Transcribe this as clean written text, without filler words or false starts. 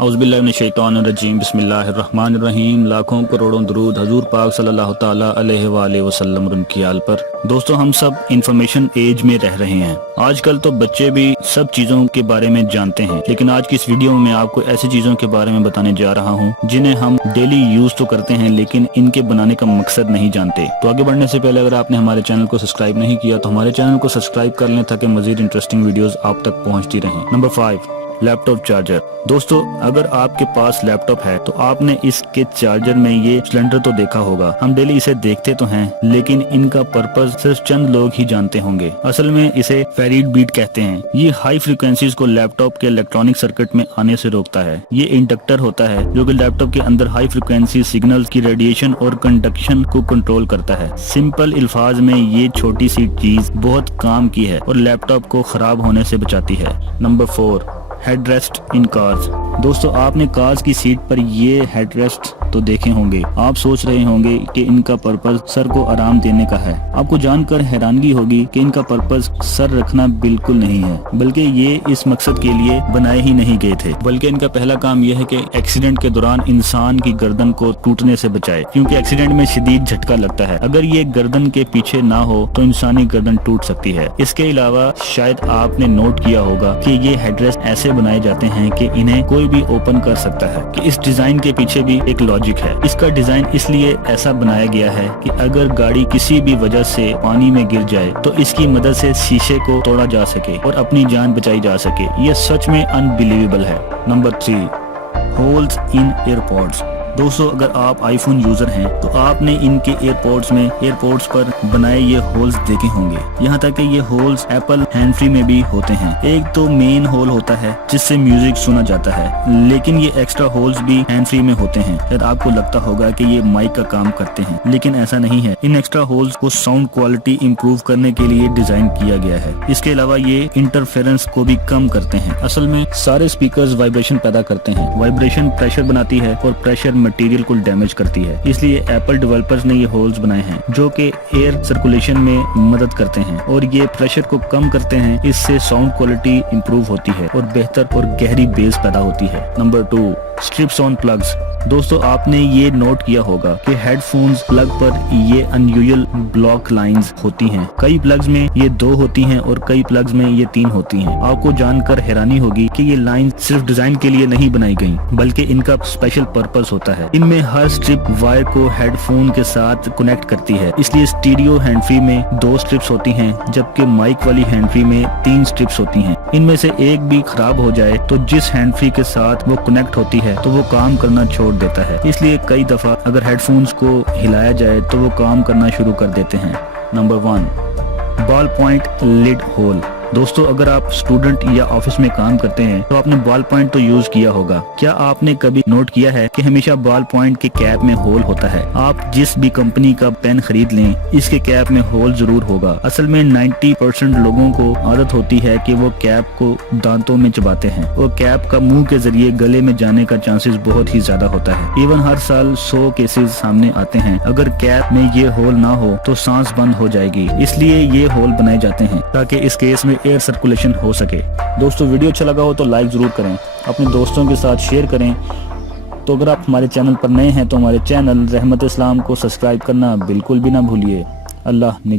اعوذ باللہ من الشیطان الرجیم، بسم اللہ الرحمن الرحیم۔ لاکھوں کروڑوں درود حضور پاک صلی اللہ تعالی علیہ وآلہ وسلم اور ان کی آل پر۔ دوستو، ہم سب انفارمیشن ایج میں رہ رہے ہیں۔ آج کل تو بچے بھی سب چیزوں کے بارے میں جانتے ہیں، لیکن آج کی اس ویڈیو میں آپ کو ایسی چیزوں کے بارے میں بتانے جا رہا ہوں جنہیں ہم ڈیلی یوز تو کرتے ہیں لیکن ان کے بنانے کا مقصد نہیں جانتے۔ تو آگے بڑھنے سے پہلے اگر آپ نے ہمارے چینل کو سبسکرائب نہیں کیا تو ہمارے چینل کو سبسکرائب کر لیں تاکہ مزید انٹرسٹنگ ویڈیوز آپ تک پہنچتی رہیں۔ نمبر 5، لیپ ٹاپ چارجر۔ دوستو، اگر آپ کے پاس لیپ ٹاپ ہے تو آپ نے اس کے چارجر میں یہ سلنڈر تو دیکھا ہوگا۔ ہم ڈیلی اسے دیکھتے تو ہیں لیکن ان کا پرپز صرف چند لوگ ہی جانتے ہوں گے۔ اصل میں اسے فیریڈ بیٹ کہتے ہیں۔ یہ ہائی فریکوینسیز کو لیپ ٹاپ کے الیکٹرانک سرکٹ میں آنے سے روکتا ہے۔ یہ انڈکٹر ہوتا ہے جو کہ لیپ ٹاپ کے اندر ہائی فریکوینسی سگنلز کی ریڈیشن اور کنڈکشن کو کنٹرول کرتا ہے۔ سمپل الفاظ میں یہ چھوٹی سی چیز بہت کام کی ہے اور لیپ ٹاپ کو خراب ہونے سے بچاتی ہے۔ Number 4، head rest in cars. دوستو، آپ نے کارز کی سیٹ پر یہ ہیڈ ریسٹ تو دیکھے ہوں گے۔ آپ سوچ رہے ہوں گے کہ ان کا پرپز سر کو آرام دینے کا ہے۔ آپ کو جان کر حیرانگی ہوگی کہ ان کا پرپز سر رکھنا بالکل نہیں ہے، بلکہ یہ اس مقصد کے لیے بنائے ہی نہیں گئے تھے، بلکہ ان کا پہلا کام یہ ہے کہ ایکسیڈنٹ کے دوران انسان کی گردن کو ٹوٹنے سے بچائے، کیونکہ ایکسیڈنٹ میں شدید جھٹکا لگتا ہے۔ اگر یہ گردن کے پیچھے نہ ہو تو انسانی گردن ٹوٹ سکتی ہے۔ اس کے علاوہ شاید آپ نے نوٹ کیا ہوگا کہ یہ ہیڈ ریسٹ ایسے بنائے جاتے ہیں کہ انہیں کوئی بھی اوپن کر سکتا ہے، کہ اس ڈیزائن کے پیچھے بھی ایک لاجک ہے۔ اس کا ڈیزائن اس لیے ایسا بنایا گیا ہے کہ اگر گاڑی کسی بھی وجہ سے پانی میں گر جائے تو اس کی مدد سے شیشے کو توڑا جا سکے اور اپنی جان بچائی جا سکے۔ یہ سچ میں انبیلیویبل ہے۔ Number 3، holes in AirPods. دوستو، اگر آپ آئی فون یوزر ہیں تو آپ نے ان کے ایئر پوڈز پر بنائے یہ ہولز دیکھے ہوں گے۔ یہاں تک کہ یہ ہولز ایپل ہینڈ فری میں بھی ہوتے ہیں۔ ایک تو مین ہول ہوتا ہے جس سے میوزک سنا جاتا ہے، لیکن یہ ایکسٹرا ہولز بھی ہینڈ فری میں ہوتے ہیں۔ شاید آپ کو لگتا ہوگا کہ یہ مائک کا کام کرتے ہیں، لیکن ایسا نہیں ہے۔ ان ایکسٹرا ہولز کو ساؤنڈ کوالٹی امپروو کرنے کے لیے ڈیزائن کیا گیا ہے۔ اس کے علاوہ یہ انٹرفیرنس کو بھی کم کرتے ہیں۔ اصل میں سارے اسپیکرز وائبریشن پیدا کرتے ہیں۔ وائبریشن پریشر بناتی ہے اور پریشر مٹیریل کو ڈیمیج کرتی ہے۔ اس لیے ایپل ڈیولپرز نے یہ ہولز بنائے ہیں جو کہ ایئر سرکولیشن میں مدد کرتے ہیں اور یہ پریشر کو کم کرتے ہیں۔ اس سے ساؤنڈ کوالٹی امپروو ہوتی ہے اور بہتر اور گہری بیس پیدا ہوتی ہے۔ نمبر 2، اسٹرپس آن پلگز۔ دوستو، آپ نے یہ نوٹ کیا ہوگا کہ ہیڈ فونز پلگ پر یہ انیوزل بلاک لائنز ہوتی ہیں۔ کئی پلگز میں یہ 2 ہوتی ہیں اور کئی پلگز میں یہ 3 ہوتی ہیں۔ آپ کو جان کر حیرانی ہوگی کہ یہ لائنز صرف ڈیزائن کے لیے نہیں بنائی گئیں، بلکہ ان کا اسپیشل پرپز ہوتا ہے۔ ان میں ہر اسٹرپ وائر کو ہیڈ فون کے ساتھ کنیکٹ کرتی ہے۔ اس لیے اسٹیریو ہینڈ فری میں 2 اسٹرپس ہوتی ہیں جبکہ مائک والی ہینڈ فری میں 3 اسٹرپس ہوتی ہیں۔ ان میں سے ایک بھی خراب ہو جائے تو جس ہینڈ فری کے ساتھ وہ کنیکٹ ہوتی ہے تو وہ کام کرنا چھوڑ دیتا ہے۔ اس لیے کئی دفعہ اگر ہیڈ فونز کو ہلایا جائے تو وہ کام کرنا شروع کر دیتے ہیں۔ نمبر 1، بال پوائنٹ لڈ ہول۔ دوستو، اگر آپ اسٹوڈنٹ یا آفس میں کام کرتے ہیں تو آپ نے بال پوائنٹ تو یوز کیا ہوگا۔ کیا آپ نے کبھی نوٹ کیا ہے کہ ہمیشہ بال پوائنٹ کے کیپ میں ہول ہوتا ہے؟ آپ جس بھی کمپنی کا پین خرید لیں اس کے کیپ میں ہول ضرور ہوگا۔ اصل میں 90% لوگوں کو عادت ہوتی ہے کہ وہ کیپ کو دانتوں میں چباتے ہیں اور کیپ کا منہ کے ذریعے گلے میں جانے کا چانسز بہت ہی زیادہ ہوتا ہے۔ ایون ہر سال 100 کیسز سامنے آتے ہیں۔ اگر کیپ میں یہ ہول نہ ہو تو سانس بند ہو جائے گی، اس لیے یہ ہول بنائے جاتے ہیں تاکہ اس کیس میں ایئر سرکولیشن ہو سکے۔ دوستو، ویڈیو اچھا لگا ہو تو لائک ضرور کریں، اپنے دوستوں کے ساتھ شیئر کریں۔ تو اگر آپ ہمارے چینل پر نئے ہیں تو ہمارے چینل رحمت اسلام کو سبسکرائب کرنا بالکل بھی نہ بھولیے۔ اللہ نگہبان۔